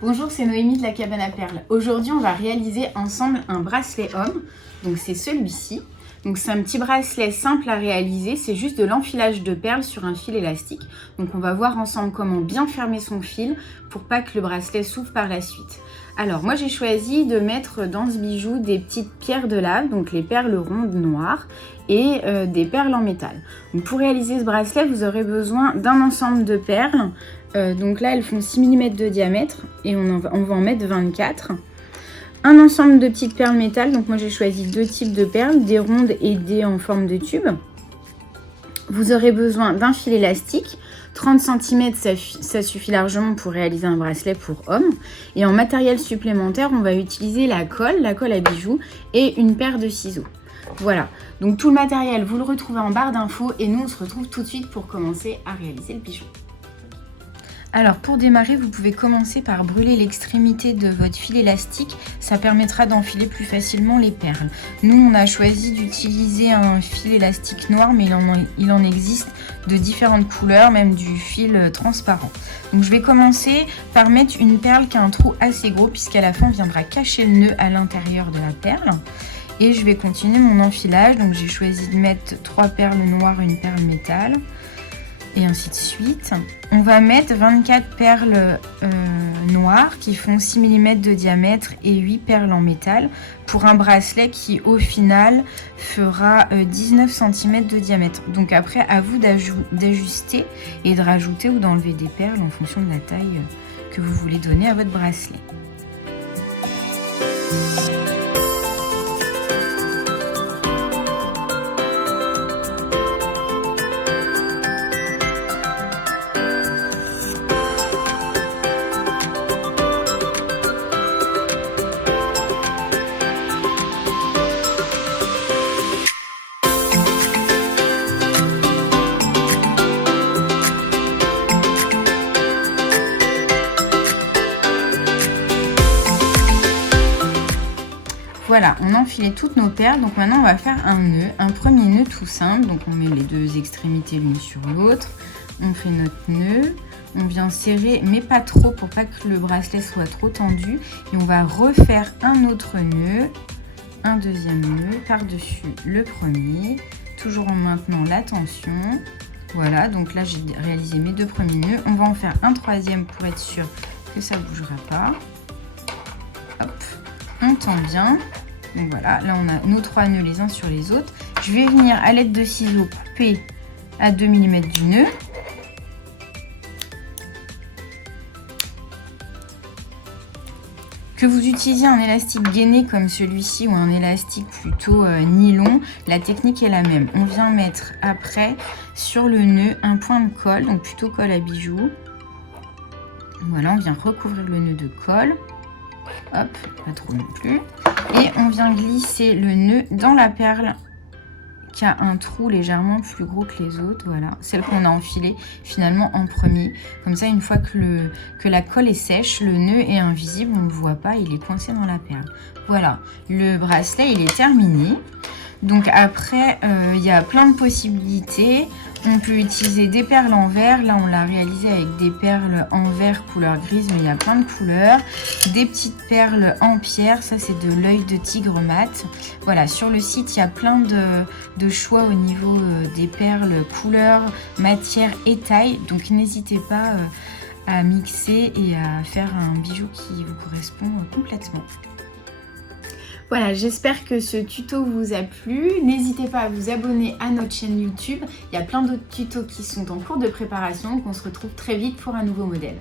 Bonjour, c'est Noémie de la cabane à perles. Aujourd'hui, on va réaliser ensemble un bracelet homme. Donc c'est celui-ci. Donc c'est un petit bracelet simple à réaliser, c'est juste de l'enfilage de perles sur un fil élastique. Donc on va voir ensemble comment bien fermer son fil pour pas que le bracelet s'ouvre par la suite. Alors moi j'ai choisi de mettre dans ce bijou des petites pierres de lave, donc les perles rondes noires et des perles en métal. Donc pour réaliser ce bracelet, vous aurez besoin d'un ensemble de perles. Donc là elles font 6 mm de diamètre et on va en mettre 24. Un ensemble de petites perles métal, donc moi j'ai choisi deux types de perles, des rondes et des en forme de tube. Vous aurez besoin d'un fil élastique, 30 cm ça suffit largement pour réaliser un bracelet pour homme. Et en matériel supplémentaire, on va utiliser la colle à bijoux et une paire de ciseaux. Voilà, donc tout le matériel vous le retrouvez en barre d'infos et nous on se retrouve tout de suite pour commencer à réaliser le bijou. Alors pour démarrer, vous pouvez commencer par brûler l'extrémité de votre fil élastique, ça permettra d'enfiler plus facilement les perles. Nous on a choisi d'utiliser un fil élastique noir, mais il en existe de différentes couleurs, même du fil transparent. Donc je vais commencer par mettre une perle qui a un trou assez gros, puisqu'à la fin on viendra cacher le nœud à l'intérieur de la perle. Et je vais continuer mon enfilage, donc j'ai choisi de mettre 3 perles noires et une perle métal. Et ainsi de suite. On va mettre 24 perles noires qui font 6 mm de diamètre et 8 perles en métal pour un bracelet qui au final fera 19 cm de diamètre. Donc après à vous d'ajuster et de rajouter ou d'enlever des perles en fonction de la taille que vous voulez donner à votre bracelet. Voilà, on a enfilé toutes nos perles, donc maintenant on va faire un nœud, un premier nœud tout simple, donc on met les deux extrémités l'une sur l'autre, on fait notre nœud, on vient serrer, mais pas trop pour pas que le bracelet soit trop tendu, et on va refaire un autre nœud, un deuxième nœud par-dessus le premier, toujours en maintenant la tension. Voilà, donc là j'ai réalisé mes deux premiers nœuds, on va en faire un troisième pour être sûr que ça ne bougera pas. Hop, on tend bien. Donc voilà, là on a nos 3 nœuds les uns sur les autres. Je vais venir à l'aide de ciseaux couper à 2 mm du nœud. Que vous utilisiez un élastique gainé comme celui-ci ou un élastique plutôt nylon, la technique est la même. On vient mettre après sur le nœud un point de colle, donc plutôt colle à bijoux. Voilà, on vient recouvrir le nœud de colle. Hop, pas trop non plus. Et on vient glisser le nœud dans la perle qui a un trou légèrement plus gros que les autres. Voilà, celle qu'on a enfilée finalement en premier. Comme ça, une fois que la colle est sèche, le nœud est invisible, on ne le voit pas, il est coincé dans la perle. Voilà, le bracelet, il est terminé. Donc après, il y a plein de possibilités. On peut utiliser des perles en verre. Là, on l'a réalisé avec des perles en verre couleur grise, mais il y a plein de couleurs. Des petites perles en pierre. Ça, c'est de l'œil de tigre mat. Voilà, sur le site, il y a plein de choix au niveau des perles couleur, matière et taille. Donc, n'hésitez pas à mixer et à faire un bijou qui vous correspond complètement. Voilà, j'espère que ce tuto vous a plu. N'hésitez pas à vous abonner à notre chaîne YouTube. Il y a plein d'autres tutos qui sont en cours de préparation. Donc on se retrouve très vite pour un nouveau modèle.